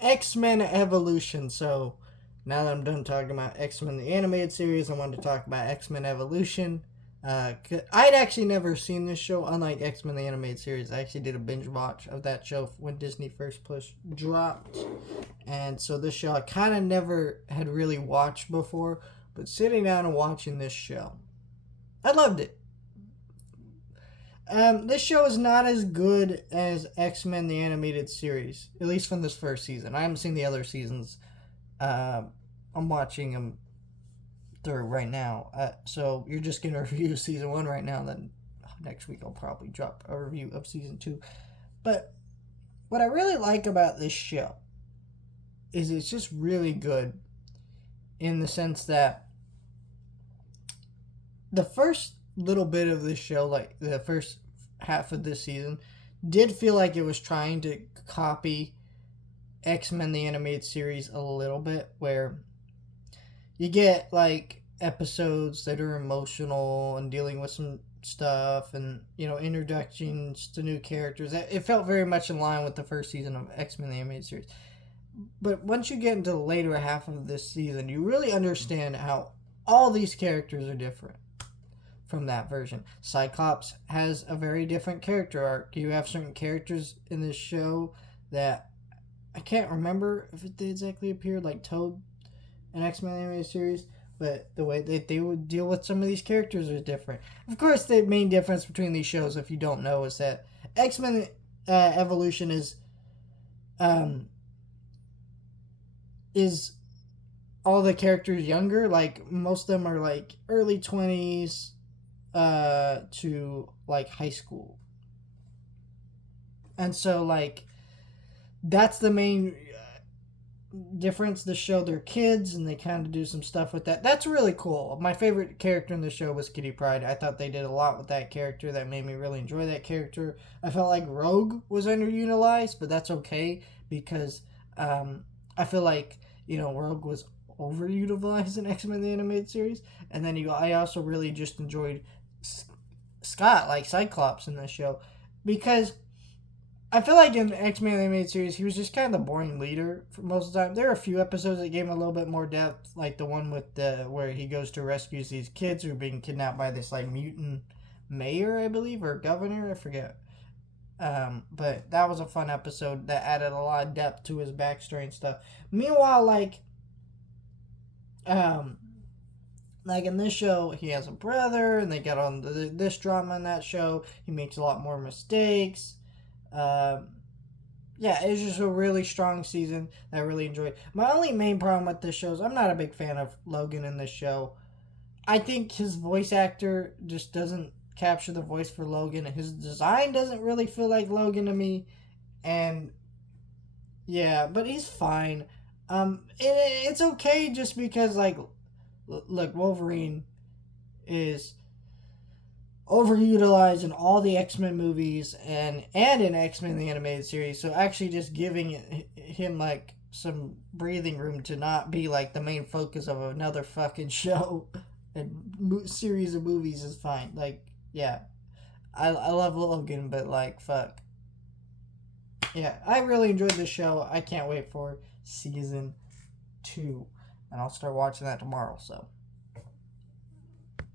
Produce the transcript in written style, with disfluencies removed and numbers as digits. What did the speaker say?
X-Men Evolution. So now that I'm done talking about X-Men the animated series, I wanted to talk about X-Men Evolution. I'd actually never seen this show, unlike X-Men the animated series. I actually did a binge watch of that show when Disney First Plus dropped, and so this show I kind of never had really watched before. But sitting down and watching this show, I loved it. This show is not as good as X Men the animated series, at least from this first season. I haven't seen the other seasons. Uh, I'm watching them through right now. So you're just gonna review season one right now. Then next week I'll probably drop a review of season two. But what I really like about this show is it's just really good in the sense that the first little bit of this show, like the first half of this season, did feel like it was trying to copy X-Men the animated series a little bit, where you get like episodes that are emotional and dealing with some stuff and introductions to new characters. It felt very much in line with the first season of X-Men the animated series. But once you get into the later half of this season, you really understand how all these characters are different from that version. Cyclops has a very different character arc. You have certain characters in this show that I can't remember if it exactly appeared, like Toad in X-Men animated series, but the way that they would deal with some of these characters is different. Of course, the main difference between these shows, if you don't know, is that X-Men Evolution is all the characters younger. Like most of them are like early 20s to like high school, and so like that's the main difference. The show they're kids and they kind of do some stuff with that. That's really cool. My favorite character in the show was Kitty Pryde. I thought they did a lot with that character that made me really enjoy that character. I felt like Rogue was underutilized, but that's okay because I feel like Rogue was overutilized in X-Men the animated series, and then I also really just enjoyed Scott, like Cyclops, in this show, because I feel like in the X-Men animated series he was just kind of the boring leader for most of the time. There are a few episodes that gave him a little bit more depth, like the one with where he goes to rescue these kids who are being kidnapped by this like mutant mayor, I believe, or governor, I forget. But that was a fun episode that added a lot of depth to his backstory and stuff. Meanwhile, um, like in this show, he has a brother, and they get on this drama in that show. He makes a lot more mistakes. Um, yeah, it's just a really strong season that I really enjoyed. My only main problem with this show is I'm not a big fan of Logan in this show. I think his voice actor just doesn't capture the voice for Logan. His design doesn't really feel like Logan to me, and yeah, but he's fine. It's okay just because like, look, Wolverine is overutilized in all the X-Men movies and in X-Men the animated series. So actually just giving him like some breathing room to not be like the main focus of another fucking show and series of movies is fine. Like, yeah, I love Logan, but like, fuck. Yeah, I really enjoyed this show. I can't wait for season 2. And I'll start watching that tomorrow, so.